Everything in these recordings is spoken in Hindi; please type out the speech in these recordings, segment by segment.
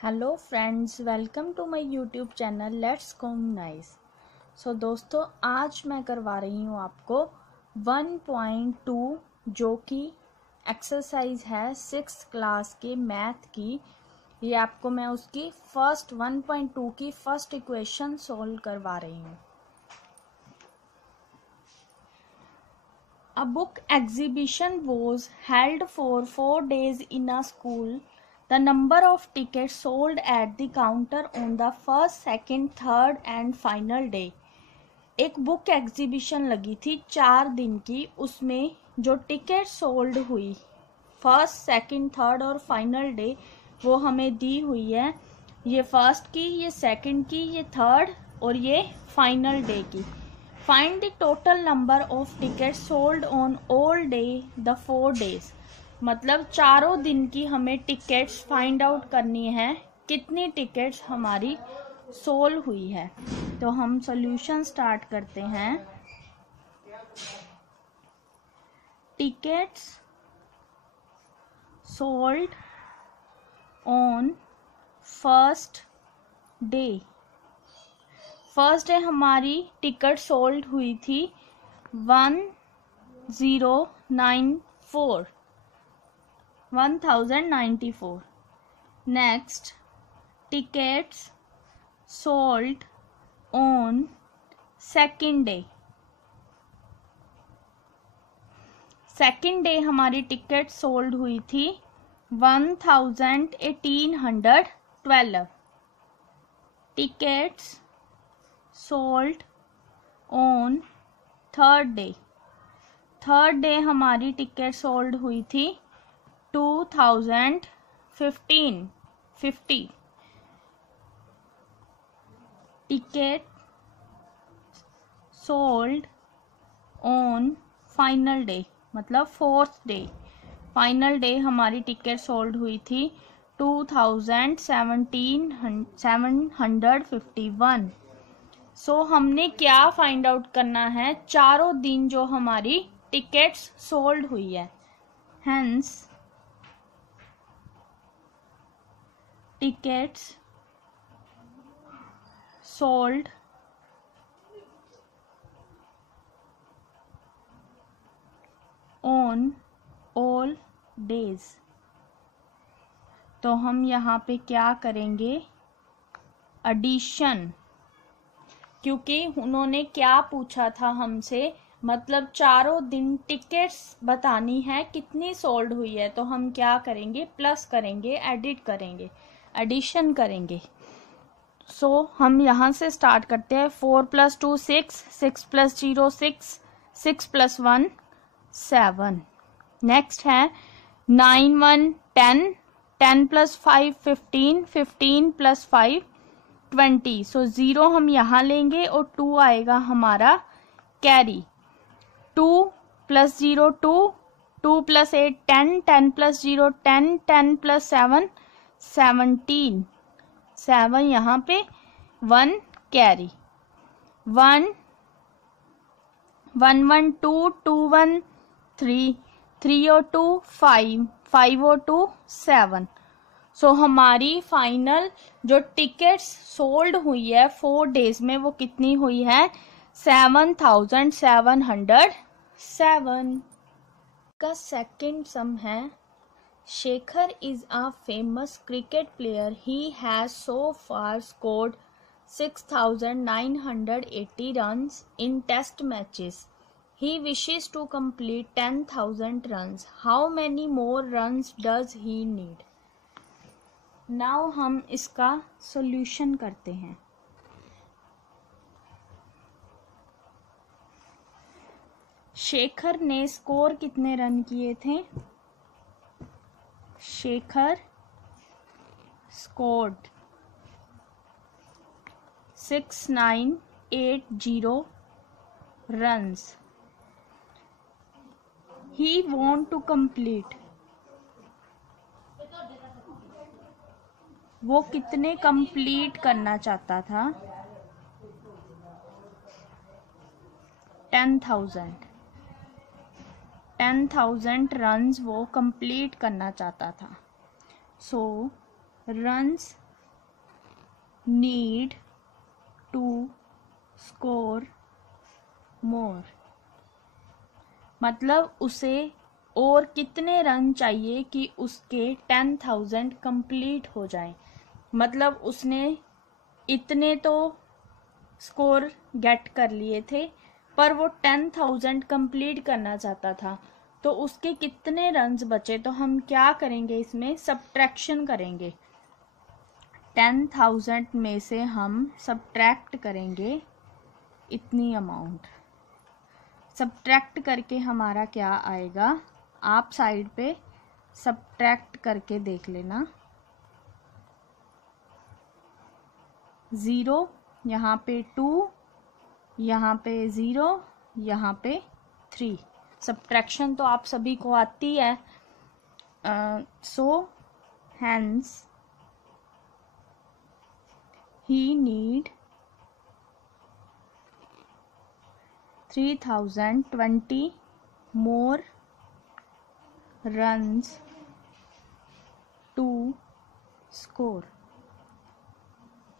Hello friends, welcome to my YouTube channel let's calm nice. So दोस्तों, आज मैं करवा रही हूँ आपको 1.2 जो कि एक्सरसाइज है 6th क्लास के मैथ की। ये आपको मैं उसकी 1.2 की फर्स्ट इक्वेशन सॉल्व करवा रही हूँ। A book exhibition was held for 4 days in a school. The number of tickets sold at the counter on the first, second, third and final day. एक बुक एग्जीबिशन लगी थी 4 दिन की। उसमें जो टिकट सोल्ड हुई फर्स्ट, सेकंड, थर्ड और फाइनल डे वो हमें दी हुई है। ये फर्स्ट की, ये सेकंड की, ये थर्ड और ये फाइनल डे की। Find the total number of ticket sold on all day the 4 days. मतलब चारों दिन की हमें टिकट्स फाइंड आउट करनी है, कितनी टिकट्स हमारी सोल्ड हुई है। तो हम सॉल्यूशन स्टार्ट करते हैं। Tickets sold on first day. First day हमारी टिकट सोल्ड हुई थी 1094। Next, tickets sold on second day. Second day हमारी टिकट सोल्ड हुई थी 1812। Tickets sold on third day. Third day हमारी टिकट सोल्ड हुई थी 2050। Ticket sold on final day मतलब फोर्थ डे। फाइनल डे हमारी टिकट सोल्ड हुई थी 2751। सो हमने क्या फाइंड आउट करना है, चारों दिन जो हमारी टिकट्स सोल्ड हुई है। Hence tickets sold on all days. तो हम यहाँ पे क्या करेंगे, एडिशन, क्योंकि उन्होंने क्या पूछा था हमसे, मतलब चारों दिन टिकट्स बतानी है कितनी सोल्ड हुई है। तो हम क्या करेंगे, प्लस करेंगे, एडिट करेंगे, एडिशन करेंगे। सो हम यहाँ से स्टार्ट करते हैं। 4 + 2 6, 6 + 0 6, 6 + 1 7। नेक्स्ट है 9 1 10, 10 + 5 15, 15 + 5 20। सो 0 हम यहाँ लेंगे और 2 आएगा हमारा कैरी। 2 + 0 2, 2 + 8 10, 10 + 0 10, 10 + 7 17। 7 यहाँ पे 1 कैरी। 1 1 1 2, 2 1 3, 3 और 2 5, 5 और 2 7। सो हमारी फाइनल जो टिकट्स सोल्ड हुई है 4 डेज में वो कितनी हुई है, 7707। का सेकंड सम है, Shekhar is a famous cricket player. He has so far scored 6980 runs in test matches. He wishes to complete 10,000 runs. How many more runs does he need? Now हम इसका सॉल्यूशन करते हैं। शेखर ने स्कोर कितने रन किए थे, Shekhar scored 6980 runs. He want to complete, वो कितने कंप्लीट करना चाहता था, 10,000 रन्स वो कंप्लीट करना चाहता था। So runs need to score more, मतलब उसे और कितने रन चाहिए कि उसके 10,000 कंप्लीट हो जाए। मतलब उसने इतने तो स्कोर गेट कर लिए थे, पर वो 10,000 कंप्लीट करना चाहता था, तो उसके कितने रन्स बचे। तो हम क्या करेंगे, इसमें सब्ट्रैक्शन करेंगे। 10,000 में से हम सब्ट्रैक्ट करेंगे इतनी अमाउंट। सब्ट्रैक्ट करके हमारा क्या आएगा, आप साइड पे सब्ट्रैक्ट करके देख लेना। 0, यहाँ पे 2, यहाँ पे 0, यहाँ पे 3। सब्ट्रैक्शन तो आप सभी को आती है। So hence he need 3020 more runs to score।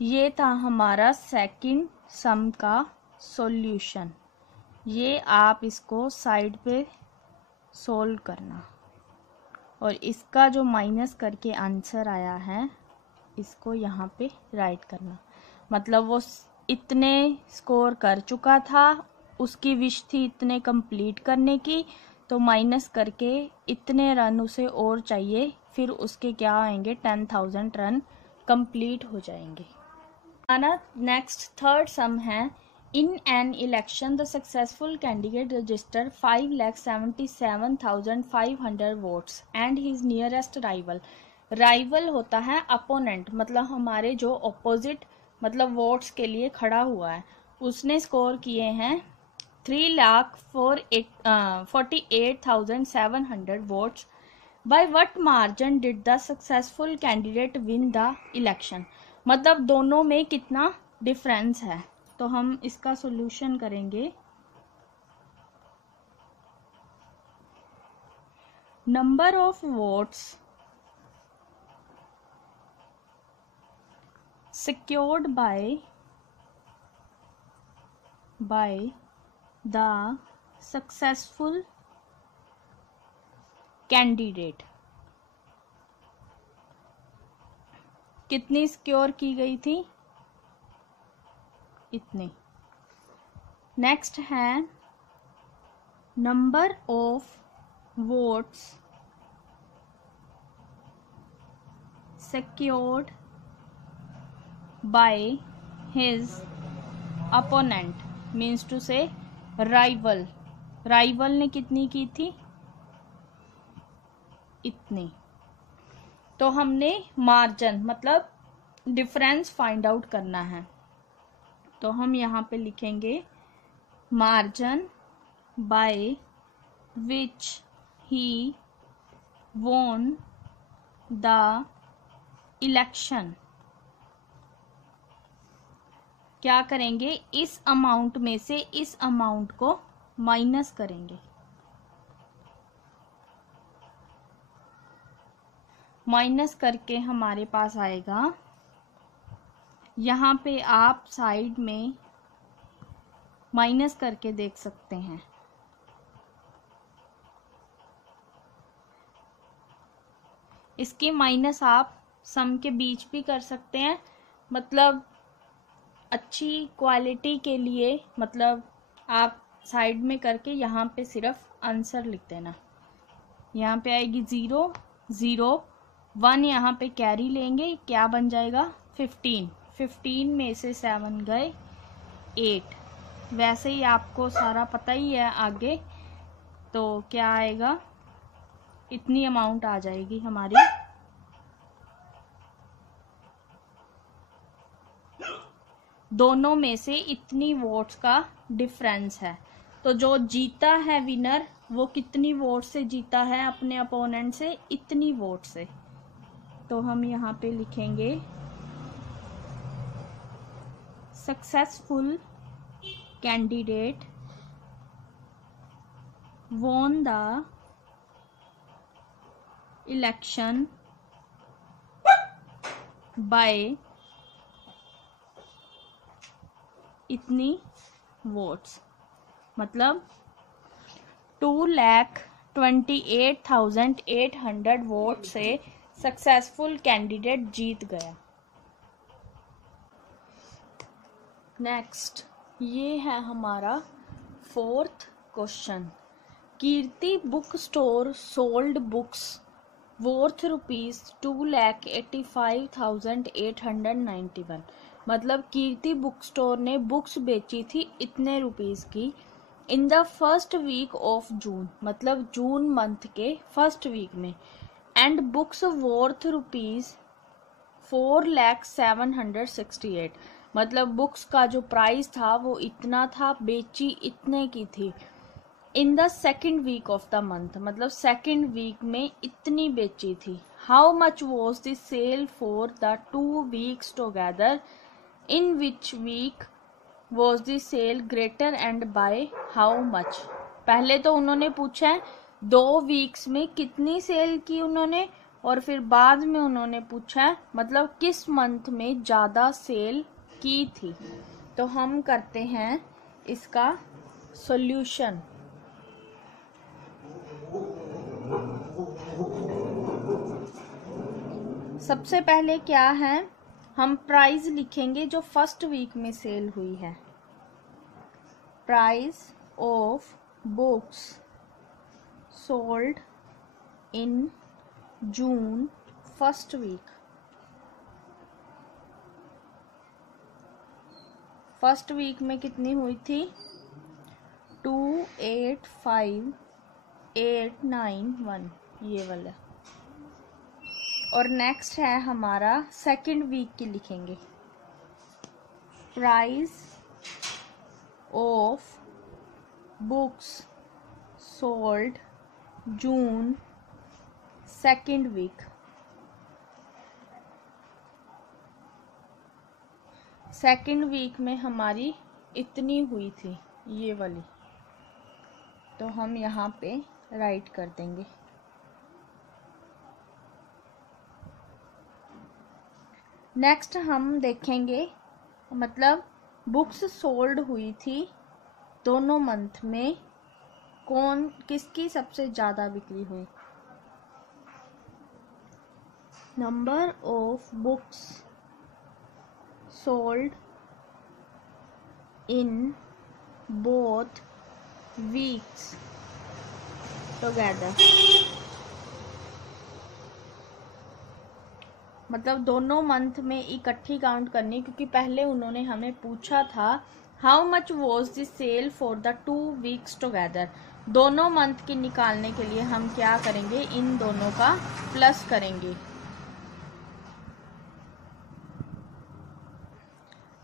ये था हमारा सेकंड सम का सॉल्यूशन। ये आप इसको साइड पे सोल्व करना, और इसका जो माइनस करके आंसर आया है इसको यहाँ पे राइट करना। मतलब वो इतने स्कोर कर चुका था, उसकी विश थी इतने कंप्लीट करने की, तो माइनस करके इतने रन उसे और चाहिए, फिर उसके क्या आएंगे, 10,000 रन कंप्लीट हो जाएंगे। हमारा नेक्स्ट थर्ड सम है, in an election the successful candidate register 5,77,500 votes and his nearest rival. Rival होता है अपोनेंट, मतलब हमारे जो अपोजिट मतलब वोट्स के लिए खड़ा हुआ है, उसने स्कोर किए हैं 3,48,700 votes। By what margin did the successful candidate win the election? मतलब दोनों में कितना डिफरेंस है। तो हम इसका सॉल्यूशन करेंगे। Number of votes secured by the successful candidate, कितनी सिक्योर की गई थी, इतनी। नेक्स्ट है number of votes secured by his opponent, means to say rival. Rival ने कितनी की थी, इतनी। तो हमने मार्जिन मतलब डिफरेंस फाइंड आउट करना है। तो हम यहाँ पे लिखेंगे margin by which he won the election. क्या करेंगे, इस अमाउंट में से इस अमाउंट को माइनस करेंगे। माइनस करके हमारे पास आएगा, यहाँ पे आप साइड में माइनस करके देख सकते हैं। इसकी माइनस आप सम के बीच भी कर सकते हैं, मतलब अच्छी क्वालिटी के लिए, मतलब आप साइड में करके यहाँ पे सिर्फ आंसर लिख देना। यहाँ पे आएगी 0, 0, 1, यहाँ पे कैरी लेंगे, क्या बन जाएगा 15। 15 में से 7 गए 8। वैसे ही आपको सारा पता ही है आगे, तो क्या आएगा, इतनी अमाउंट आ जाएगी हमारी। दोनों में से इतनी वोट्स का डिफरेंस है। तो जो जीता है विनर, वो कितनी वोट से जीता है अपने अपोनेंट से, इतनी वोट से। तो हम यहाँ पे लिखेंगे successful candidate won the election by इतनी वोट्स, मतलब 2,28,800 वोट से सक्सेसफुल कैंडिडेट जीत गया। नेक्स्ट, ये है हमारा 4th question. Kirti book store sold books worth ₹2,85,891। मतलब कीर्ति बुक स्टोर ने बुक्स बेची थी इतने रुपीस की in the first week of June, मतलब जून मंथ के फर्स्ट वीक में, एंड बुक्स वर्थ ₹4,07,68। मतलब बुक्स का जो प्राइस था वो इतना था, बेची इतने की थी। In the second week of the month, मतलब सेकेंड वीक में इतनी बेची थी। How much was the sale for the 2 weeks together, in which week was the sale greater and by how much. पहले तो उन्होंने पूछा है 2 वीक्स में कितनी सेल की उन्होंने, और फिर बाद में उन्होंने पूछा है मतलब किस मंथ में ज़्यादा सेल की थी। तो हम करते हैं इसका सॉल्यूशन। सबसे पहले क्या है, हम प्राइस लिखेंगे जो फर्स्ट वीक में सेल हुई है। Price of books sold in June first week. First week में कितनी हुई थी, 285,891, ये वाला। और नेक्स्ट है हमारा सेकंड वीक की लिखेंगे। Price of books sold June second week. Second week में हमारी इतनी हुई थी, ये वाली। तो हम यहाँ पे राइट कर देंगे। नेक्स्ट हम देखेंगे मतलब बुक्स सोल्ड हुई थी दोनों मंथ में, कौन किसकी सबसे ज़्यादा बिक्री हुई। Number of books sold in both weeks together. मतलब दोनों मंथ में इकट्ठी काउंट करनी, क्योंकि पहले उन्होंने हमें पूछा था how much was the sale for the 2 weeks together. दोनों मंथ की निकालने के लिए हम क्या करेंगे, इन दोनों का प्लस करेंगे।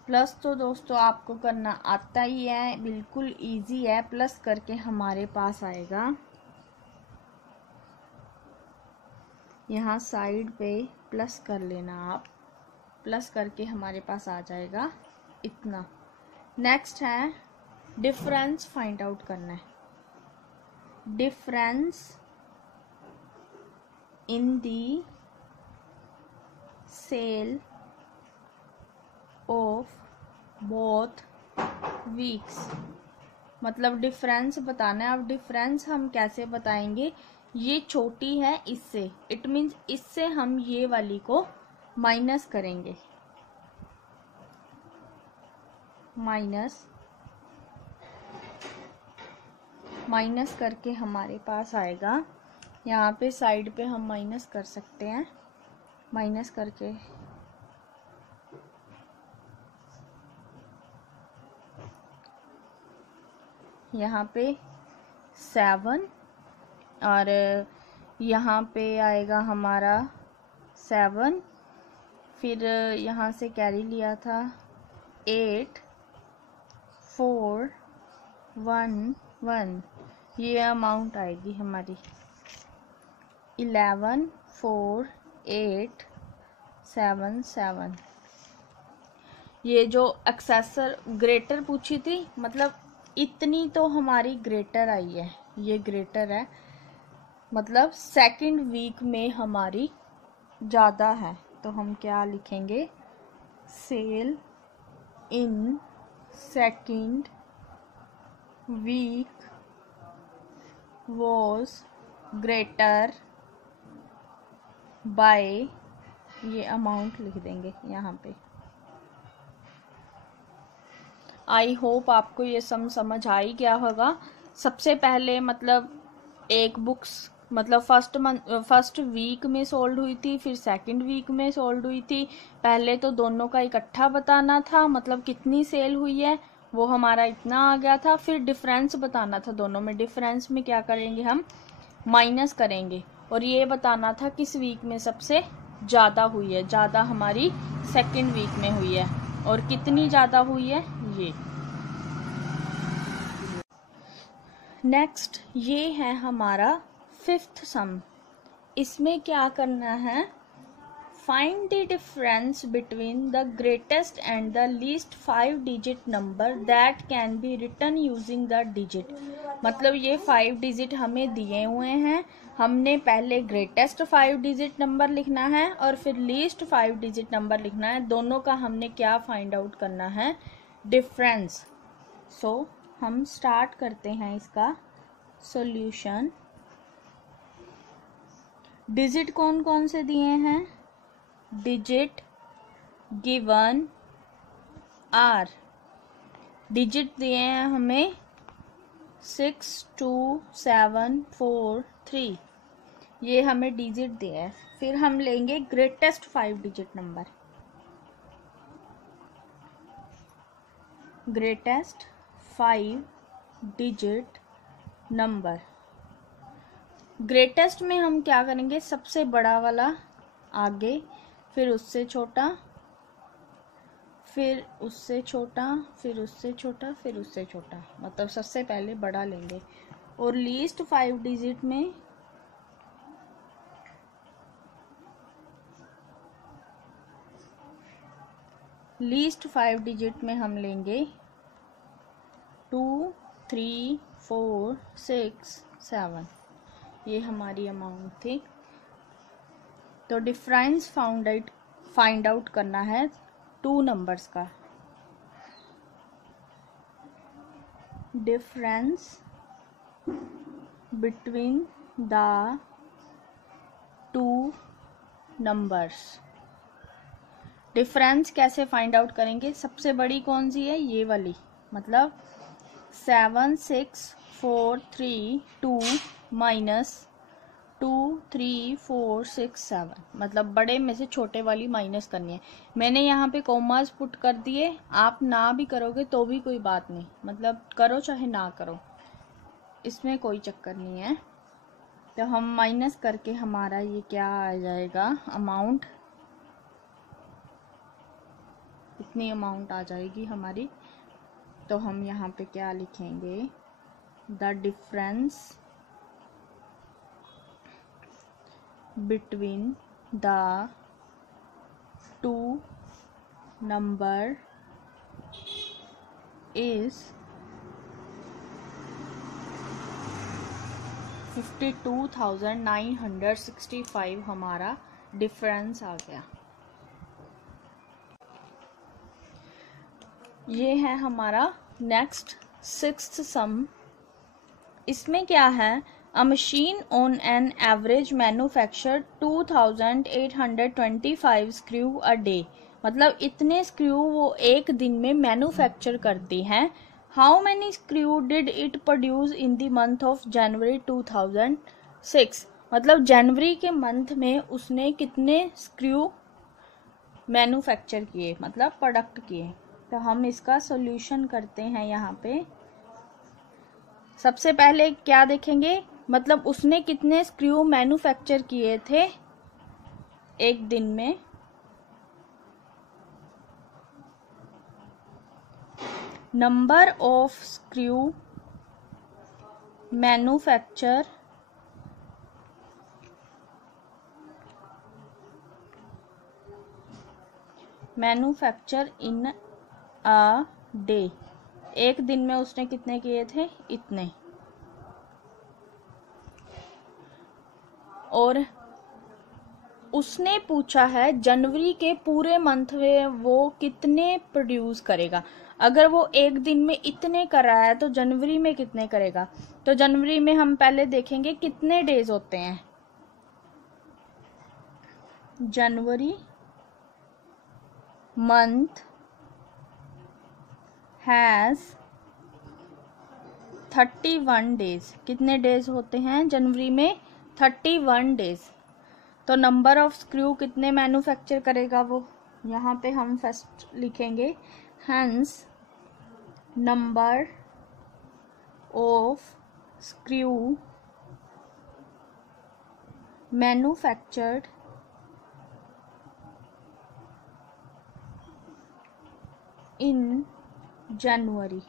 प्लस तो दोस्तों आपको करना आता ही है, बिल्कुल इजी है। प्लस करके हमारे पास आएगा, यहाँ साइड पे प्लस कर लेना आप, प्लस करके हमारे पास आ जाएगा इतना। नेक्स्ट है डिफरेंस फाइंड आउट करना है। Difference in the sale of both weeks, मतलब डिफरेंस बताना है। अब डिफरेंस हम कैसे बताएंगे, ये छोटी है इससे, इट मीन्स इससे हम ये वाली को माइनस करेंगे। माइनस करके हमारे पास आएगा, यहाँ पे साइड पे हम माइनस कर सकते हैं। माइनस करके यहाँ पे 7 और यहाँ पे आएगा हमारा 7, फिर यहाँ से कैरी लिया था 8 4 1 1, ये अमाउंट आएगी हमारी 11 4 8 7 7। ये जो एक्सेसर ग्रेटर पूछी थी, मतलब इतनी तो हमारी ग्रेटर आई है, ये ग्रेटर है, मतलब सेकंड वीक में हमारी ज़्यादा है। तो हम क्या लिखेंगे, sale in second week was greater by, ये अमाउंट लिख देंगे यहाँ पे। आई होप आपको ये समझ आ ही गया होगा। सबसे पहले मतलब एक बुक्स मतलब फर्स्ट वीक में सोल्ड हुई थी, फिर सेकंड वीक में सोल्ड हुई थी। पहले तो दोनों का इकट्ठा बताना था, मतलब कितनी सेल हुई है वो हमारा इतना आ गया था। फिर डिफरेंस बताना था दोनों में। डिफरेंस में क्या करेंगे, हम माइनस करेंगे, और ये बताना था किस वीक में सबसे ज़्यादा हुई है। ज़्यादा हमारी सेकंड वीक में हुई है, और कितनी ज़्यादा हुई है ये। नेक्स्ट ये है हमारा फिफ्थ सम। इसमें क्या करना है, find the difference between the greatest and the least 5 digit number that can be written using the digit. मतलब ये 5 डिजिट हमें दिए हुए हैं, हमने पहले ग्रेटेस्ट 5 डिजिट नंबर लिखना है और फिर लीस्ट 5 डिजिट नंबर लिखना है। दोनों का हमने क्या फाइंड आउट करना है, डिफरेंस। सो हम स्टार्ट करते हैं इसका सॉल्यूशन। डिजिट कौन कौन से दिए हैं, डिजिट गिवन आर। डिजिट दिए हैं हमें 6 2 7 4 3, ये हमें डिजिट दिया है। फिर हम लेंगे greatest 5 digit number. Greatest 5 digit number, greatest में हम क्या करेंगे, सबसे बड़ा वाला आगे, फिर उससे छोटा, फिर उससे छोटा, फिर उससे छोटा, फिर उससे छोटा, मतलब सबसे पहले बड़ा लेंगे। और लीस्ट 5 डिजिट में हम लेंगे 2 3 4 6 7, ये हमारी अमाउंट थी। तो डिफरेंस फाइंड आउट करना है 2 नंबर्स का। Difference between the 2 numbers. Difference कैसे फाइंड आउट करेंगे, सबसे बड़ी कौन सी है, ये वाली, मतलब 7 6 4 3 2 माइनस 2 3 4 6 7, मतलब बड़े में से छोटे वाली माइनस करनी है। मैंने यहाँ पे कॉमास पुट कर दिए, आप ना भी करोगे तो भी कोई बात नहीं, मतलब करो चाहे ना करो, इसमें कोई चक्कर नहीं है। तो हम माइनस करके हमारा ये क्या आ जाएगा, अमाउंट, इतनी अमाउंट आ जाएगी हमारी। तो हम यहाँ पे क्या लिखेंगे, the difference between the 2 number is 52,965, हमारा डिफरेंस आ गया। ये है हमारा नेक्स्ट सिक्स्थ सम। इसमें क्या है, अ machine on an average manufacture 2825 screw a day, मतलब इतने स्क्रू वो एक दिन में मैन्युफैक्चर करती हैं। How many screw did it produce in the month of January 2006, मतलब जनवरी के मंथ में उसने कितने स्क्रू मैन्युफैक्चर किए, मतलब प्रोडक्ट किए। तो हम इसका सॉल्यूशन करते हैं। यहाँ पे सबसे पहले क्या देखेंगे, मतलब उसने कितने स्क्रू मैन्युफैक्चर किए थे एक दिन में। Number of screw manufacture in a day, एक दिन में उसने कितने किए थे, इतने। और उसने पूछा है जनवरी के पूरे मंथ में वो कितने प्रोड्यूस करेगा। अगर वो एक दिन में इतने कर रहा है तो जनवरी में कितने करेगा। तो जनवरी में हम पहले देखेंगे कितने डेज होते हैं। January month has 31 days. कितने डेज होते हैं जनवरी में? 31 डेज। तो नंबर ऑफ स्क्रू कितने मैन्युफैक्चर करेगा वो? यहाँ पे हम फर्स्ट लिखेंगे hence number of screw manufactured in January.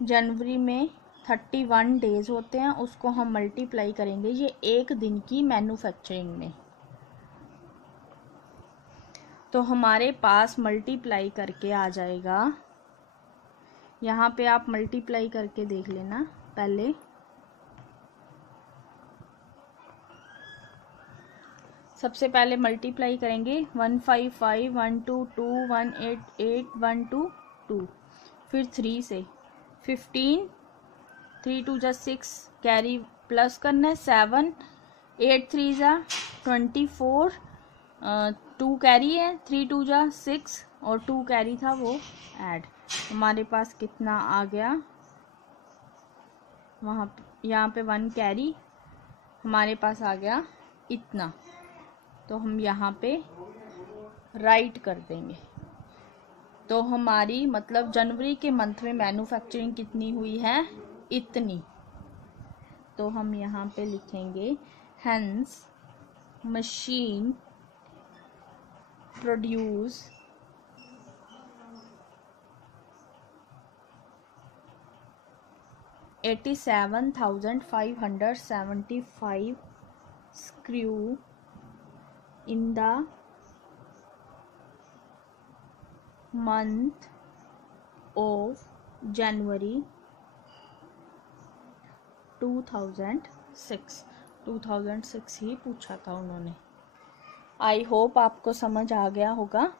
जनवरी में 31 डेज होते हैं, उसको हम मल्टीप्लाई करेंगे ये एक दिन की मैन्युफैक्चरिंग में। तो हमारे पास मल्टीप्लाई करके आ जाएगा, यहाँ पे आप मल्टीप्लाई करके देख लेना पहले। सबसे पहले मल्टीप्लाई करेंगे 155 122 188 122, फिर 3 से 15, 3 2 जा 6 कैरी प्लस करना है 7, 8 3 जा 24, 2 कैरी है 3 2 जा 6 और 2 कैरी था वो ऐड। हमारे पास कितना आ गया वहाँ यहाँ पे 1 कैरी हमारे पास आ गया इतना। तो हम यहाँ पे राइट कर देंगे। तो हमारी मतलब जनवरी के मंथ में मैन्युफैक्चरिंग कितनी हुई है? इतनी। तो हम यहाँ पे लिखेंगे hence machine produce 87,575 screw in the month of January 2006। 2006 ही पूछा था उन्होंने। आई होप आपको समझ आ गया होगा।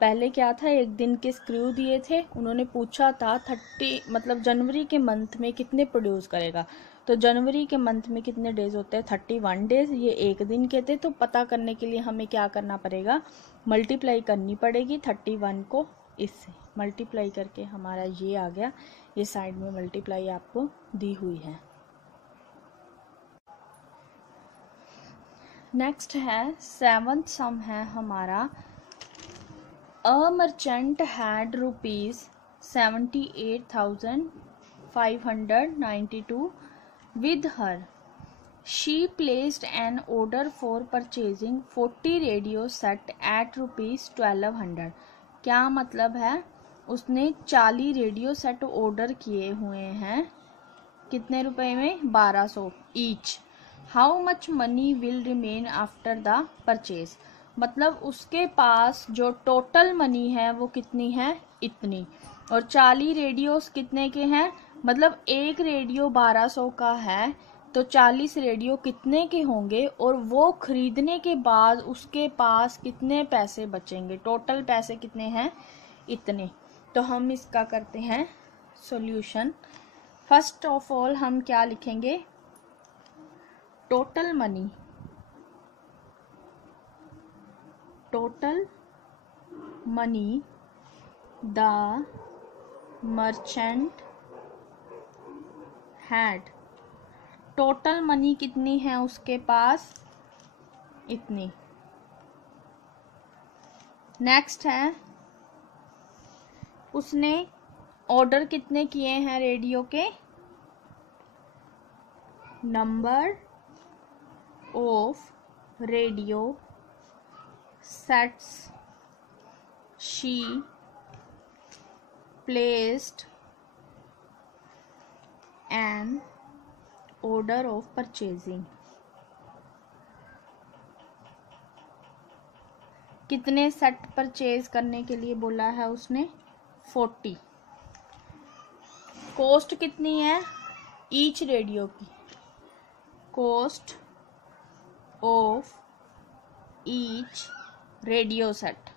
पहले क्या था, एक दिन के स्क्रू दिए थे, उन्होंने पूछा था 30 मतलब जनवरी के मंथ में कितने प्रोड्यूस करेगा। तो जनवरी के मंथ में कितने डेज होते हैं? 31 डेज। ये एक दिन के थे, तो पता करने के लिए हमें क्या करना पड़ेगा? मल्टीप्लाई करनी पड़ेगी 31 को इससे। मल्टीप्लाई करके हमारा ये आ गया। ये साइड में मल्टीप्लाई आपको दी हुई है। नेक्स्ट है 7th सम है हमारा। A merchant had ₹78,592 with her. She placed an order for purchasing 40 radio set at ₹1,200। क्या मतलब है? उसने 40 रेडियो सेट ऑर्डर किए हुए हैं। कितने रुपए में? 1200 each. How much money will remain after the purchase. मतलब उसके पास जो टोटल मनी है वो कितनी है? इतनी। और 40 रेडियोस कितने के हैं? मतलब एक रेडियो 1200 का है, तो 40 रेडियो कितने के होंगे और वो खरीदने के बाद उसके पास कितने पैसे बचेंगे? टोटल पैसे कितने हैं? इतने। तो हम इसका करते हैं सॉल्यूशन। फर्स्ट ऑफ ऑल हम क्या लिखेंगे? Total money. Total money the merchant had. Total money कितनी है उसके पास? इतनी। नेक्स्ट है उसने ऑर्डर कितने किए हैं रेडियो के? Number of radio sets she placed an order of purchasing. कितने सेट परचेज करने के लिए बोला है उसने? 40। कॉस्ट कितनी है ईच रेडियो की? Cost of each radio set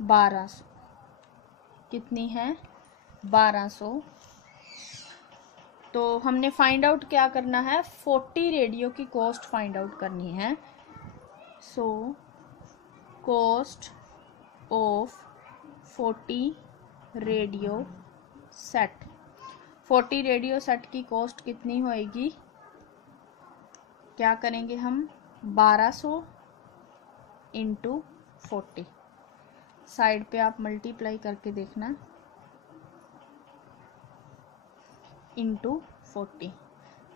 1200 कितनी है 1200। तो हमने फाइंड आउट क्या करना है 40 रेडियो की कॉस्ट फाइंड आउट करनी है। So cost of 40 radio set, 40 radio set की कॉस्ट कितनी होएगी, क्या करेंगे हम 1200 इंटू 40, साइड पे आप मल्टीप्लाई करके देखना, इंटू 40।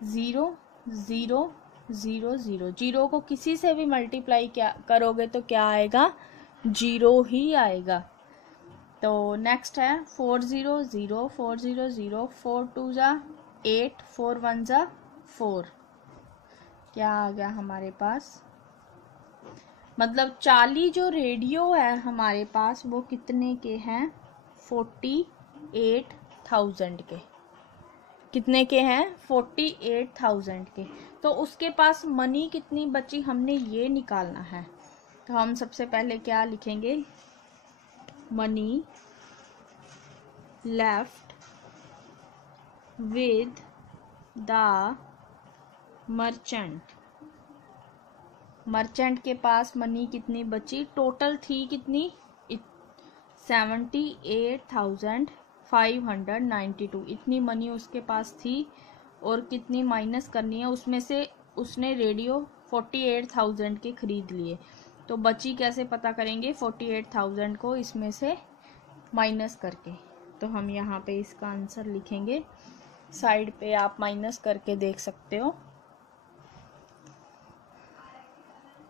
0 0 0 0, जीरो को किसी से भी मल्टीप्लाई क्या करोगे तो क्या आएगा 0 ही आएगा। तो नेक्स्ट है 4 0 0 4 0 0, 4 2 जा 8, 4 1 जा 4, क्या आ गया हमारे पास, मतलब 40 जो रेडियो है हमारे पास वो कितने के हैं 48,000 के, कितने के हैं 48,000 के। तो उसके पास मनी कितनी बची हमने ये निकालना है। तो हम सबसे पहले क्या लिखेंगे, money left with the merchant, merchant के पास मनी कितनी बची, टोटल थी कितनी 78,592, इतनी मनी उसके पास थी। और कितनी माइनस करनी है उसमें से, उसने रेडियो 48,000 के खरीद लिए, तो बची कैसे पता करेंगे 48,000 को इसमें से माइनस करके। तो हम यहाँ पे इसका आंसर लिखेंगे, साइड पे आप माइनस करके देख सकते हो,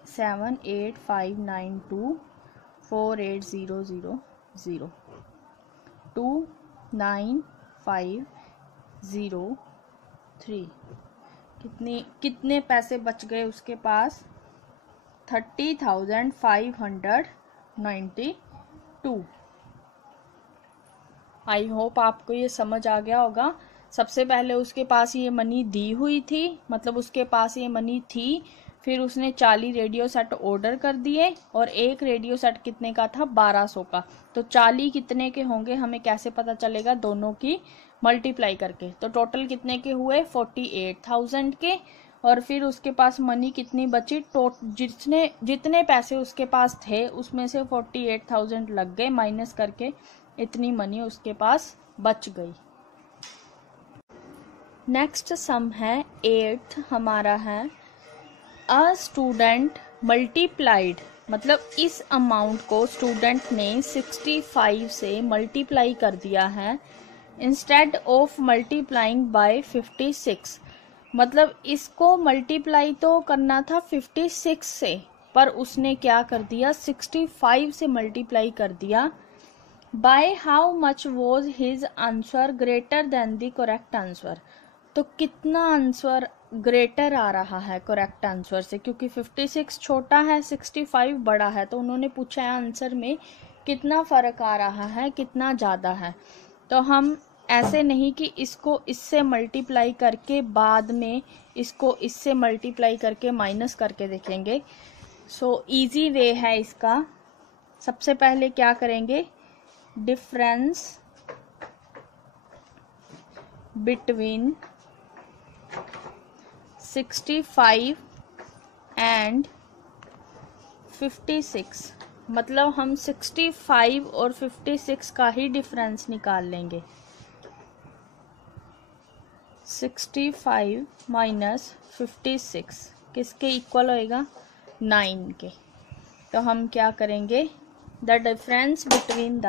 78592 48000 29503, कितने पैसे बच गए उसके पास 30,592। आई होप आपको ये समझ आ गया होगा। सबसे पहले उसके पास ये मनी दी हुई थी, मतलब उसके पास ये मनी थी, फिर उसने 40 रेडियो सेट ऑर्डर कर दिए और एक रेडियो सेट कितने का था 1200 का। तो 40 कितने के होंगे हमें कैसे पता चलेगा, दोनों की मल्टीप्लाई करके। तो टोटल कितने के हुए 48,000 के, और फिर उसके पास मनी कितनी बची, जितने पैसे उसके पास थे उसमें से 48,000 लग गए माइनस करके, इतनी मनी उसके पास बच गई। नेक्स्ट सम है 8th हमारा है, अ स्टूडेंट मल्टीप्लाइड, मतलब इस अमाउंट को स्टूडेंट ने 65 से मल्टीप्लाई कर दिया है इंस्टेड ऑफ मल्टीप्लाइंग बाय 56, मतलब इसको मल्टीप्लाई तो करना था 56 से, पर उसने क्या कर दिया 65 से मल्टीप्लाई कर दिया। Bye how much was his answer greater than the correct answer, तो कितना आंसर ग्रेटर आ रहा है करेक्ट आंसर से, क्योंकि 56 छोटा है 65 बड़ा है, तो उन्होंने पूछा है आंसर में कितना फर्क आ रहा है, कितना ज़्यादा है। तो हम ऐसे नहीं कि इसको इससे मल्टीप्लाई करके बाद में इसको इससे मल्टीप्लाई करके माइनस करके देखेंगे। सो इजी वे है इसका, सबसे पहले क्या करेंगे, डिफरेंस बिटवीन 65 एंड 56, मतलब हम 65 और 56 का ही डिफरेंस निकाल लेंगे। 65 माइनस 56 किसके इक्वल होएगा 9 के। तो हम क्या करेंगे, the difference between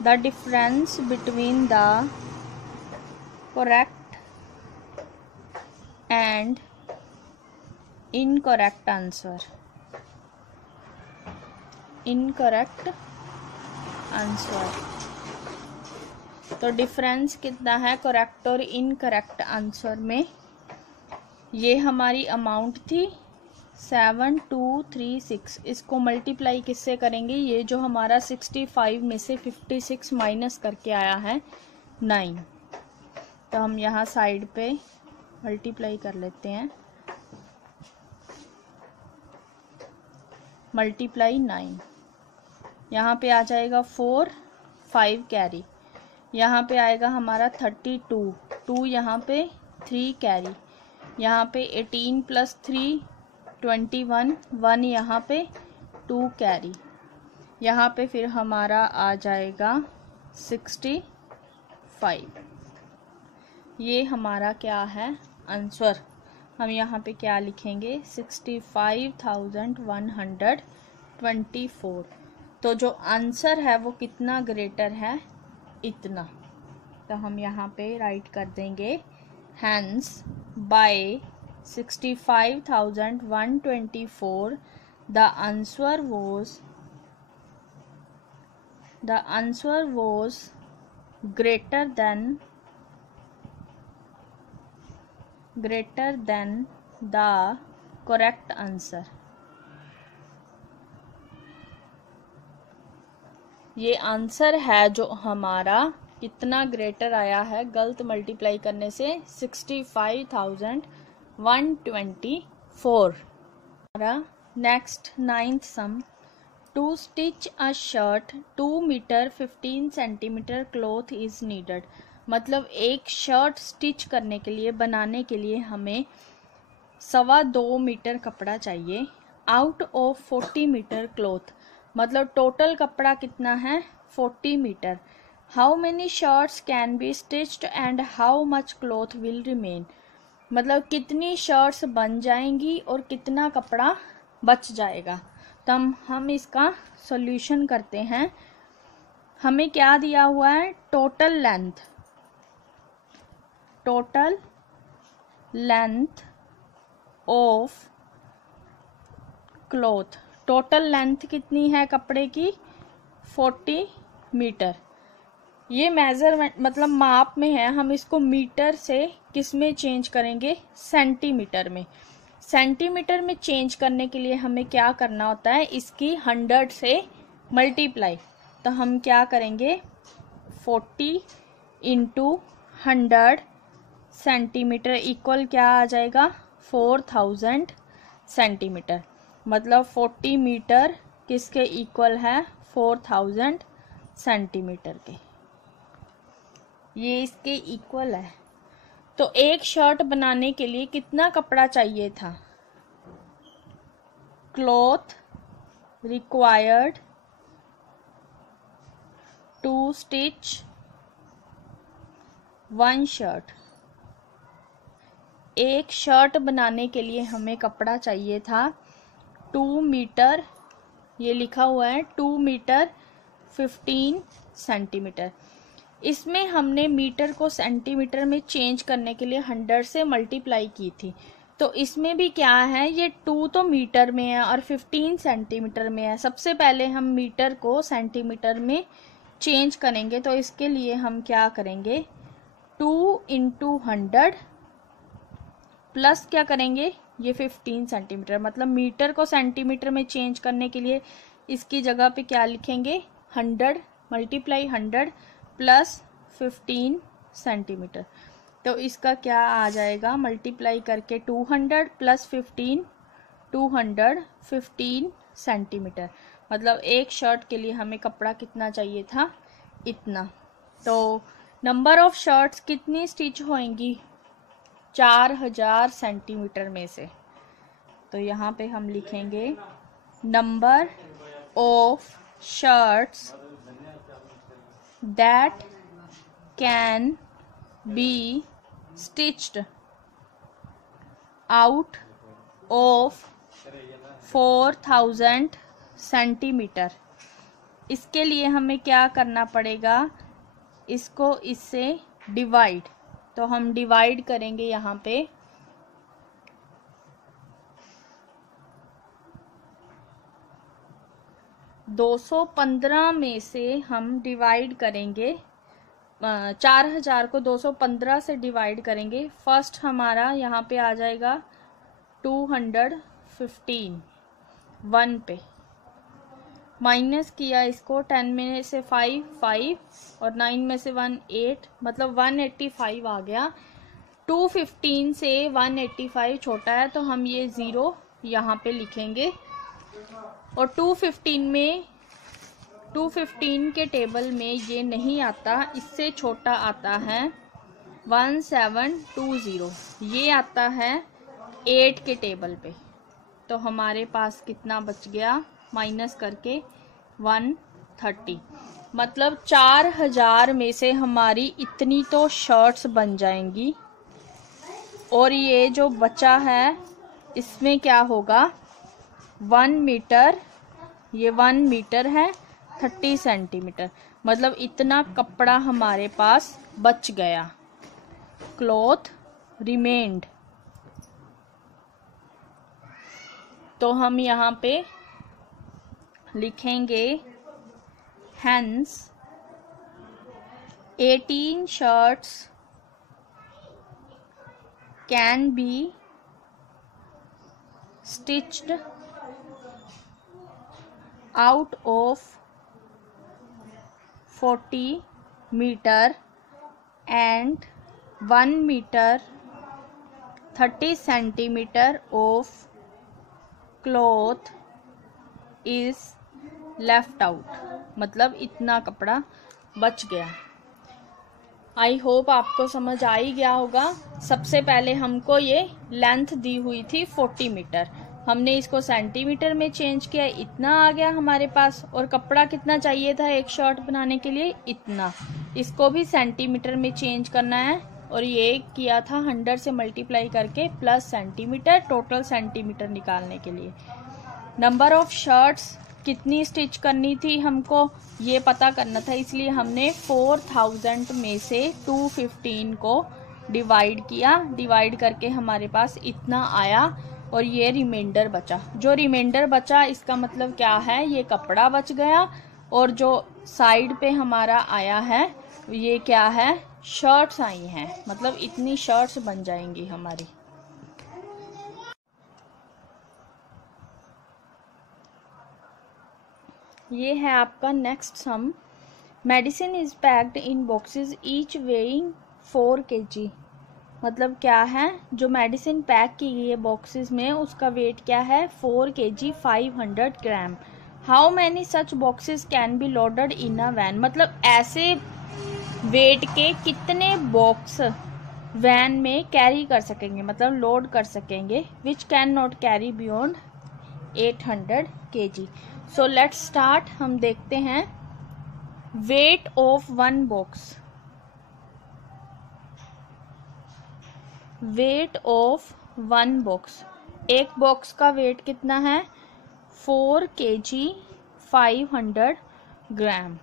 the difference between the correct and incorrect answer, तो डिफरेंस कितना है करेक्ट और इनकरेक्ट आंसर में, ये हमारी अमाउंट थी 7236, इसको मल्टीप्लाई किससे करेंगे, ये जो हमारा 65 में से 56 माइनस करके आया है 9, तो हम यहाँ साइड पे मल्टीप्लाई कर लेते हैं, मल्टीप्लाई 9, यहाँ पे आ जाएगा 4, 5 कैरी, यहाँ पे आएगा हमारा 32, 2 यहाँ पे 3 कैरी, यहाँ पे 18 प्लस 3 21, 1 यहाँ पे 2 कैरी, यहाँ पे फिर हमारा आ जाएगा 65। ये हमारा क्या है आंसर। हम यहाँ पे क्या लिखेंगे 65,124। तो जो आंसर है वो कितना ग्रेटर है, इतना। तो हम यहाँ पे राइट कर देंगे hence bye 65,124 the answer was greater than the correct answer। ये आंसर है जो हमारा कितना ग्रेटर आया है गलत मल्टीप्लाई करने से 65,124। Next 9th sum, to stitch a shirt 2 metre 15 centimetre cloth is needed. मतलब एक शर्ट स्टिच करने के लिए, बनाने के लिए हमें 2.25 मीटर कपड़ा चाहिए आउट ऑफ 40 मीटर क्लॉथ। मतलब टोटल कपड़ा कितना है 40 metre. How many shirts can be stitched and how much cloth will remain. मतलब कितनी शर्ट्स बन जाएंगी और कितना कपड़ा बच जाएगा। तो हम इसका सॉल्यूशन करते हैं। हमें क्या दिया हुआ है, total length of cloth. Total length कितनी है कपड़े की 40 मीटर। ये मेजरमेंट मतलब माप में है, हम इसको मीटर से किस में चेंज करेंगे, सेंटीमीटर में। सेंटीमीटर में चेंज करने के लिए हमें क्या करना होता है, इसकी 100 से मल्टीप्लाई। तो हम क्या करेंगे 40 इंटू 100 सेंटीमीटर इक्वल क्या आ जाएगा 4000 सेंटीमीटर। मतलब 40 मीटर किसके इक्वल है 4000 सेंटीमीटर के, ये इसके इक्वल है। तो एक शर्ट बनाने के लिए कितना कपड़ा चाहिए था, cloth required to stitch 1 shirt. एक शर्ट बनाने के लिए हमें कपड़ा चाहिए था 2 मीटर, ये लिखा हुआ है 2 मीटर 15 सेंटीमीटर। इसमें हमने मीटर को सेंटीमीटर में चेंज करने के लिए 100 से मल्टीप्लाई की थी। तो इसमें भी क्या है, ये 2 तो मीटर में है और 15 सेंटीमीटर में है। सबसे पहले हम मीटर को सेंटीमीटर में चेंज करेंगे। तो इसके लिए हम क्या करेंगे 2 इंटू 100 प्लस क्या करेंगे ये 15 सेंटीमीटर। मतलब मीटर को सेंटीमीटर में चेंज करने के लिए इसकी जगह पे क्या लिखेंगे 100 मल्टीप्लाई 100 प्लस 15 सेंटीमीटर। तो इसका क्या आ जाएगा मल्टीप्लाई करके 200 प्लस 15 215 सेंटीमीटर। मतलब एक शर्ट के लिए हमें कपड़ा कितना चाहिए था, इतना। तो नंबर ऑफ शर्ट्स कितनी स्टिच होंगी 4000 सेंटीमीटर में से। तो यहाँ पे हम लिखेंगे number of shirts that can be stitched out of 4000 centimetre. इसके लिए हमें क्या करना पड़ेगा, इसको इससे डिवाइड। तो हम डिवाइड करेंगे यहाँ पे 215 में से हम डिवाइड करेंगे 4000 को 215 से डिवाइड करेंगे। फर्स्ट हमारा यहाँ पे आ जाएगा 215 1 पे, माइनस किया इसको 10 में से 5 5 और 9 में से 1 8, मतलब 185 आ गया। 215 से 185 छोटा है, तो हम ये 0 यहाँ पे लिखेंगे। और 215 के टेबल में ये नहीं आता, इससे छोटा आता है 1720, ये आता है 8 के टेबल पे। तो हमारे पास कितना बच गया, माइनस करके 130। मतलब 4000 में से हमारी इतनी तो शर्ट्स बन जाएंगी। और ये जो बचा है इसमें क्या होगा, 1 मीटर, ये 1 मीटर है 30 सेंटीमीटर, मतलब इतना कपड़ा हमारे पास बच गया। Cloth remained. तो हम यहाँ पे लिखेंगे hence 18 shirts can be stitched out of 40 meter and 1 meter 30 centimeter of cloth is left out। मतलब इतना कपड़ा बच गया। आई होप आपको समझ आ ही गया होगा। सबसे पहले हमको ये लेंथ दी हुई थी 40 मीटर, हमने इसको सेंटीमीटर में चेंज किया, इतना आ गया हमारे पास। और कपड़ा कितना चाहिए था एक शर्ट बनाने के लिए, इतना। इसको भी सेंटीमीटर में चेंज करना है, और ये किया था 100 से मल्टीप्लाई करके प्लस सेंटीमीटर, टोटल सेंटीमीटर निकालने के लिए। नंबर ऑफ शर्ट्स कितनी स्टिच करनी थी हमको ये पता करना था, इसलिए हमने 4000 में से 215 को डिवाइड किया। डिवाइड करके हमारे पास इतना आया, और ये रिमाइंडर बचा। जो रिमाइंडर बचा इसका मतलब क्या है, ये कपड़ा बच गया। और जो साइड पे हमारा आया है ये क्या है, शर्ट्स आई हैं, मतलब इतनी शर्ट्स बन जाएंगी हमारी। ये है आपका next sum. Medicine is packed in boxes each weighing 4 kg। मतलब क्या है, जो मेडिसिन पैक की गई है बॉक्सेस में उसका वेट क्या है, 4 kg 500 gram. How many such boxes can be loaded in a van. मतलब ऐसे वेट के कितने बॉक्स वैन में कैरी कर सकेंगे, मतलब लोड कर सकेंगे, which can not carry beyond 800 kg। So let's start. हम देखते हैं weight of 1 box. Weight of 1 box, एक बॉक्स का वेट कितना है, 4 kg 500 ग्राम।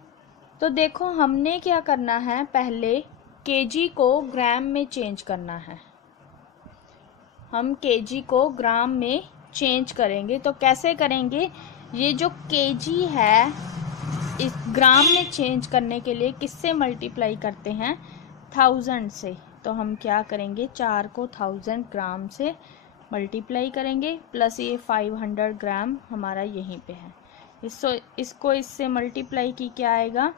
तो देखो हमने क्या करना है, पहले केजी को ग्राम में चेंज करना है। हम केजी को ग्राम में चेंज करेंगे, तो कैसे करेंगे, ये जो केजी है इस ग्राम में चेंज करने के लिए किससे मल्टीप्लाई करते हैं, 1000 से। तो हम क्या करेंगे, 4 को 1000 ग्राम से मल्टीप्लाई करेंगे, प्लस ये 500 ग्राम हमारा यहीं पे है। इसको इससे मल्टीप्लाई की क्या आएगा,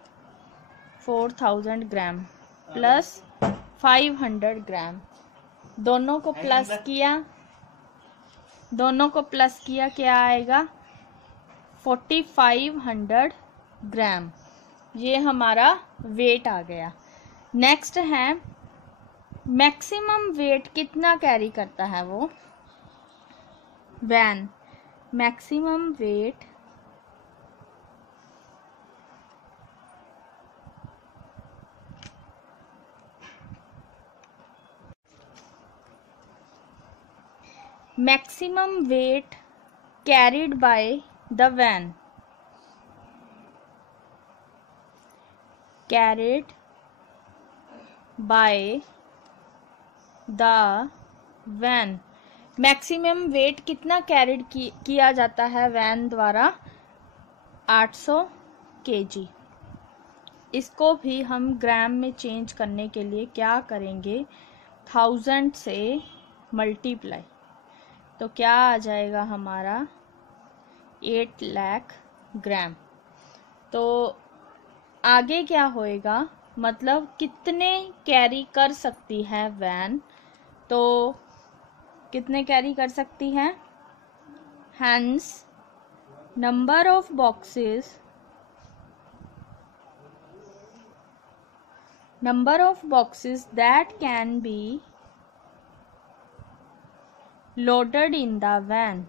4000 ग्राम प्लस 500 ग्राम। दोनों को प्लस किया क्या आएगा, 4500 ग्राम। ये हमारा वेट आ गया। नेक्स्ट है मैक्सिमम वेट कितना कैरी करता है वो van. Maximum weight carried by the van, carried by the van। Maximum weight कितना कैरिड किया जाता है वैन द्वारा, 800 kg। इसको भी हम ग्राम में चेंज करने के लिए क्या करेंगे, 1000 से मल्टीप्लाई। तो क्या आ जाएगा हमारा, 8 लाख ग्राम। तो आगे क्या होएगा, मतलब कितने कैरी कर सकती है वैन, तो कितने कैरी कर सकती है? Hence, number of boxes that can be loaded in the van.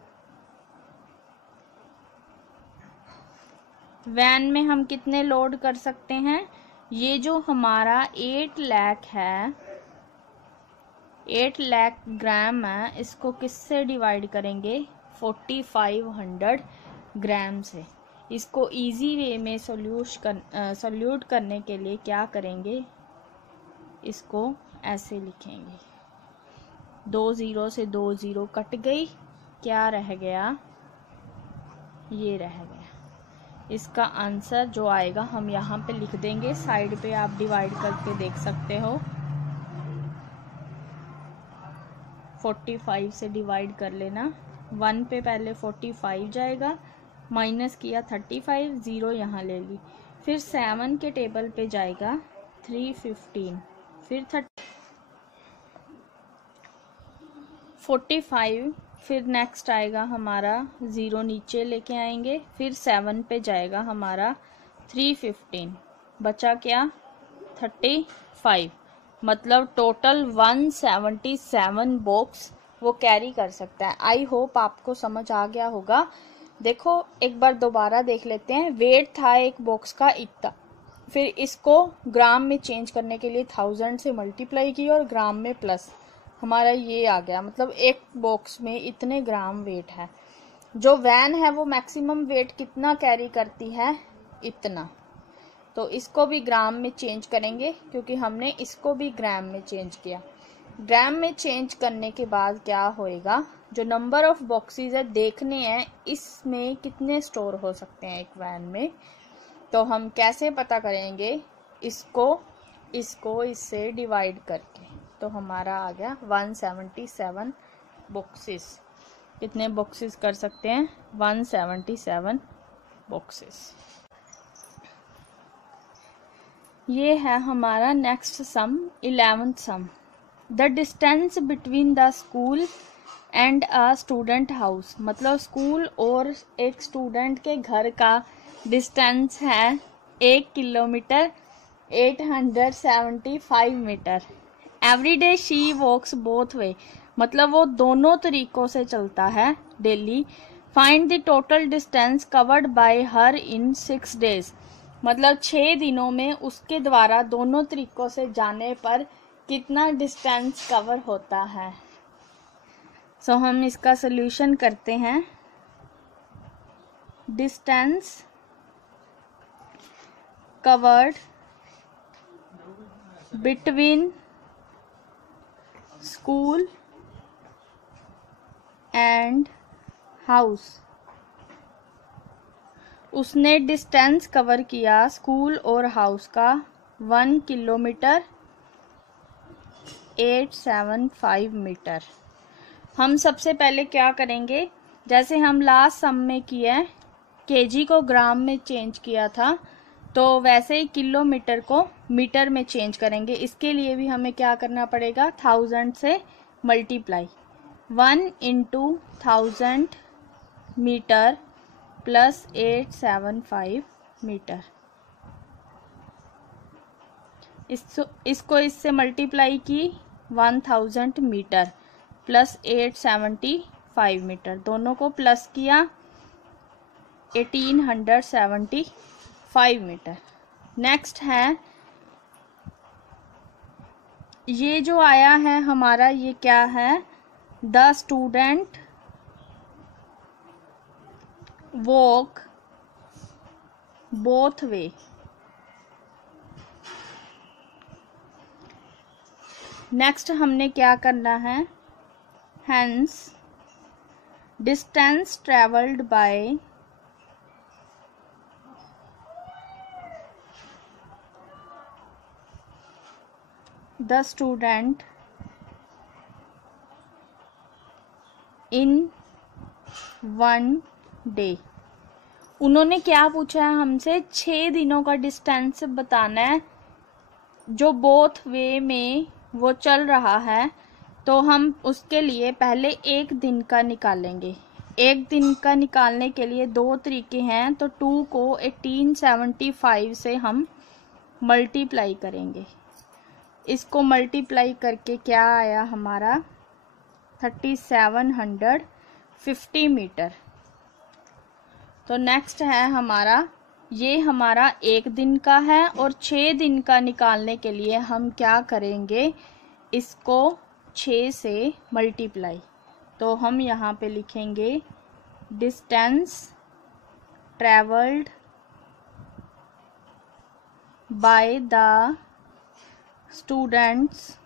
Van में हम कितने लोड कर सकते हैं? ये जो हमारा 8 लाख है, 8 लाख ग्राम है, इसको किससे डिवाइड करेंगे? 4500 ग्राम से। इसको इजी वे में सॉल्यूट करने के लिए क्या करेंगे? इसको ऐसे लिखेंगे, 2 0 से 2 0 कट गई, क्या रह गया? ये रह गया। इसका आंसर जो आएगा हम यहाँ पे लिख देंगे, साइड पे आप डिवाइड करके देख सकते हो। 45 से डिवाइड कर लेना, 1 पे पहले 45 जाएगा, माइनस किया 35, 0 यहाँ ले ली, फिर 7 के टेबल पे जाएगा 315, फिर 45, फिर नेक्स्ट आएगा हमारा 0 नीचे लेके आएंगे, फिर 7 पे जाएगा हमारा 315, बचा क्या? 35। मतलब टोटल 177 बॉक्स वो कैरी कर सकता है। आई होप आपको समझ आ गया होगा। देखो एक बार दोबारा देख लेते हैं। वेट था एक बॉक्स का इतना, फिर इसको ग्राम में चेंज करने के लिए 1000 से मल्टीप्लाई की और ग्राम में प्लस, हमारा ये आ गया। मतलब एक बॉक्स में इतने ग्राम वेट है। जो वैन है वो मैक्सिमम वेट कितना कैरी करती है? इतना। तो इसको भी ग्राम में चेंज करेंगे क्योंकि हमने इसको भी ग्राम में चेंज किया। ग्राम में चेंज करने के बाद क्या होएगा? जो नंबर ऑफ बॉक्सेस है देखने हैं इसमें कितने स्टोर हो सकते हैं एक वैन में। तो हम कैसे पता करेंगे? इसको इससे डिवाइड करके। तो हमारा आ गया 177 बॉक्सेस। कितने बॉक्सेस कर सकते हैं? 177 बॉक्सेस। ये है हमारा next sum, 11th sum. The distance between the school and a student house. मतलब स्कूल और एक स्टूडेंट के घर का डिस्टेंस है 1 kilometre 875 metre. Every day she walks both way. मतलब वो दोनों तरीकों से चलता है daily. Find the total distance covered by her in 6 days. मतलब 6 दिनों में उसके द्वारा दोनों तरीकों से जाने पर कितना डिस्टेंस कवर होता है। सो हम इसका सॉल्यूशन करते हैं। Distance covered between school and house. उसने डिस्टेंस कवर किया स्कूल और हाउस का 1 किलोमीटर 875 मीटर। हम सबसे पहले क्या करेंगे? जैसे हम लास्ट सम में किया केजी को ग्राम में चेंज किया था, तो वैसे ही किलोमीटर को मीटर में चेंज करेंगे। इसके लिए भी हमें क्या करना पड़ेगा? 1000 से मल्टीप्लाई। 1 × 1000 metre plus 875 metre. इसको इससे मल्टीप्लाई की 1000 मीटर प्लस 875 मीटर, दोनों को प्लस किया 1875 मीटर। नेक्स्ट है ये जो आया है हमारा, ये क्या है? The student walk both way. Next हमने क्या करना है? Hence distance travelled by the student in 1 day. उन्होंने क्या पूछा है हमसे? 6 दिनों का डिस्टेंस बताना है जो बोथ वे में वो चल रहा है। तो हम उसके लिए पहले एक दिन का निकालेंगे। एक दिन का निकालने के लिए दो तरीके हैं। तो 2 को 1875 से हम मल्टीप्लाई करेंगे। इसको मल्टीप्लाई करके क्या आया हमारा 3750 मीटर। तो नेक्स्ट है हमारा, ये हमारा एक दिन का है और 6 दिन का निकालने के लिए हम क्या करेंगे, इसको 6 से मल्टीप्लाई। तो हम यहाँ पे लिखेंगे distance travelled by the students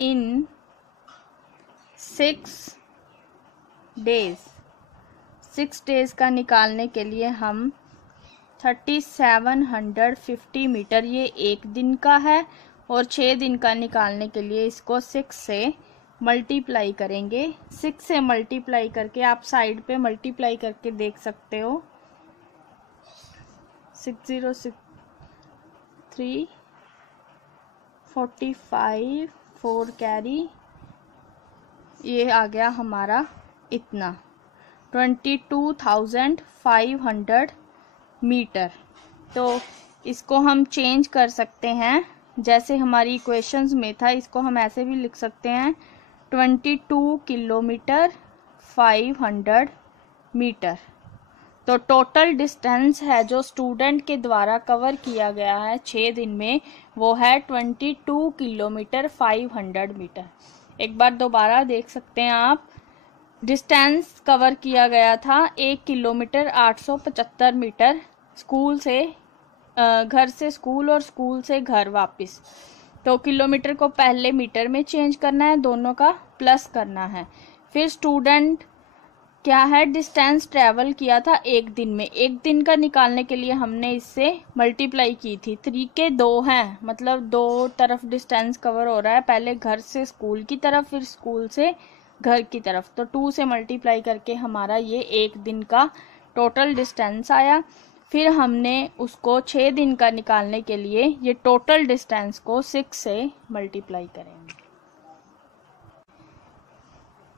in 6 days. 6 days का निकालने के लिए हम 3750 मीटर, ये एक दिन का है, और 6 दिन का निकालने के लिए इसको 6 से मल्टीप्लाई करेंगे। 6 से मल्टीप्लाई करके आप साइड पे मल्टीप्लाई करके देख सकते हो। 6063 45 4 कैरी, ये आ गया हमारा इतना 22,500 मीटर। तो इसको हम चेंज कर सकते हैं, जैसे हमारी इक्वेशंस में था, इसको हम ऐसे भी लिख सकते हैं 22 किलोमीटर 500 मीटर। तो टोटल डिस्टेंस है जो स्टूडेंट के द्वारा कवर किया गया है 6 दिन में, वो है 22 किलोमीटर 500 मीटर। एक बार दोबारा देख सकते हैं आप, डिस्टेंस कवर किया गया था 1 किलोमीटर 875 मीटर, स्कूल से घर से स्कूल और स्कूल से घर वापस। तो किलोमीटर को पहले मीटर में चेंज करना है, दोनों का प्लस करना है। फिर स्टूडेंट क्या है, डिस्टेंस ट्रेवल किया था एक दिन में। एक दिन का निकालने के लिए हमने इससे मल्टीप्लाई की थी। तरीके दो हैं, मतलब दो तरफ डिस्टेंस कवर हो रहा है, पहले घर से स्कूल की तरफ, फिर स्कूल से घर की तरफ। तो 2 से मल्टीप्लाई करके हमारा ये एक दिन का टोटल डिस्टेंस आया। फिर हमने उसको 6 दिन का निकालने के लिए ये टोटल डिस्टेंस को 6 से मल्टीप्लाई करेंगे।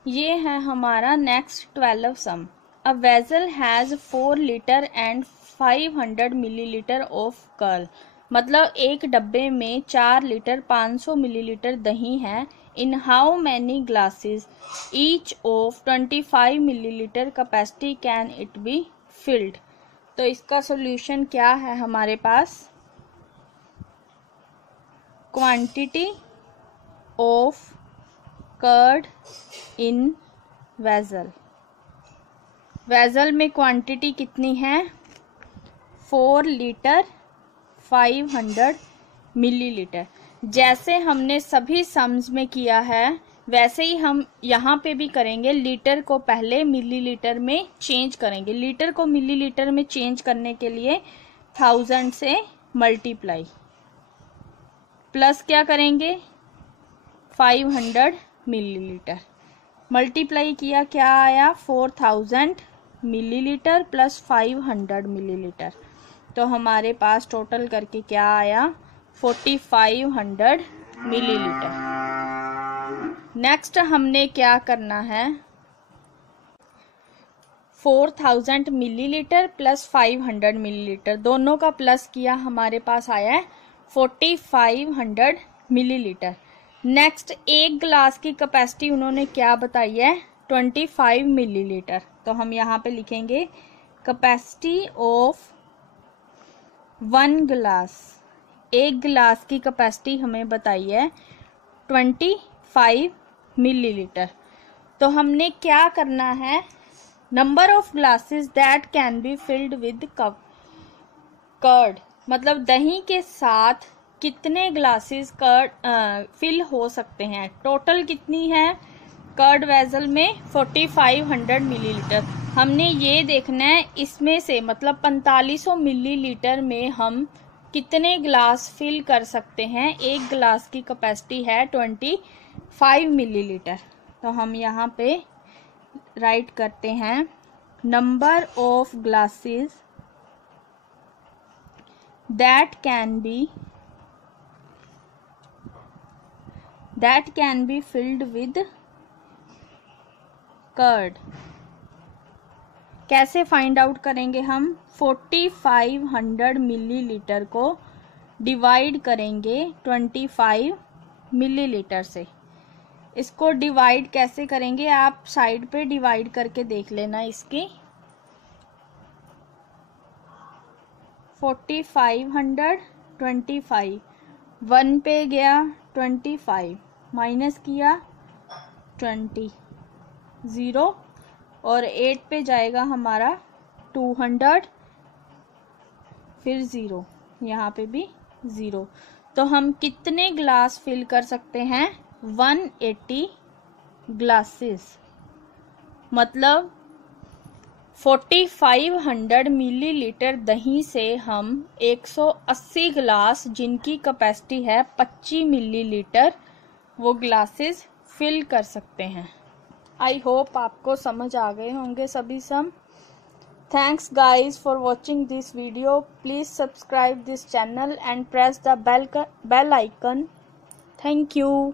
ये है हमारा next 12 sum. A vessel has 4 litre and 500 millilitre of curd. मतलब एक डब्बे में 4 लीटर 500 मिलीलीटर दही है। In how many glasses each of 25 millilitre capacity can it be filled. तो इसका सॉल्यूशन क्या है हमारे पास, quantity of curd in vessel. Vessel में क्वांटिटी कितनी है, 4 लीटर 500 मिलीलीटर। जैसे हमने सभी सम्स में किया है वैसे ही हम यहाँ पे भी करेंगे। लीटर को पहले मिलीलीटर में चेंज करेंगे। लीटर को मिलीलीटर में चेंज करने के लिए 1000 से मल्टीप्लाई, प्लस क्या करेंगे 500 मिलीलीटर। मल्टीप्लाई किया, क्या आया 4000 मिलीलीटर प्लस 500 मिलीलीटर। तो हमारे पास टोटल करके क्या आया 4500 मिलीलीटर। नेक्स्ट हमने क्या करना है, 4000 मिलीलीटर प्लस 500 मिलीलीटर, दोनों का प्लस किया, हमारे पास आया है 4500 मिलीलीटर। नेक्स्ट एक ग्लास की कैपेसिटी उन्होंने क्या बताई है, 25 मिलीलीटर। तो हम यहाँ पे लिखेंगे कैपेसिटी ऑफ 1 ग्लास। एक गिलास की कैपेसिटी हमें बताई है 25 मिलीलीटर। तो हमने क्या करना है, number of glasses that can be filled with curd, मतलब दही के साथ कितने ग्लासेस कर्ड फिल हो सकते हैं। टोटल कितनी है कर्ड वेसल में 4500 मिलीलीटर। हमने ये देखना है इसमें से, मतलब 4500 मिलीलीटर में हम कितने ग्लास फिल कर सकते हैं। एक ग्लास की कैपेसिटी है 25 मिलीलीटर। तो हम यहाँ पे राइट करते हैं number of glasses that can be that can be filled with curd. कैसे फाइंड आउट करेंगे हम? 4500 मिलीलीटर को डिवाइड करेंगे 25 मिलीलीटर से। इसको डिवाइड कैसे करेंगे, आप साइड पे डिवाइड करके देख लेना इसकी। 4500 25 1 पे गया 25 माइनस किया 20 0 और 8 पे जाएगा हमारा 200 फिर 0, यहाँ पे भी 0। तो हम कितने ग्लास फिल कर सकते हैं? 180 ग्लासेस। मतलब 4500 मिलीलीटर दही से हम 180 ग्लास, जिनकी कैपेसिटी है 25 मिलीलीटर, वो ग्लासेस फिल कर सकते हैं। आई होप आपको समझ आ गए होंगे सभी सम। Thanks guys for watching this video. Please subscribe this channel and press the bell icon. Thank you.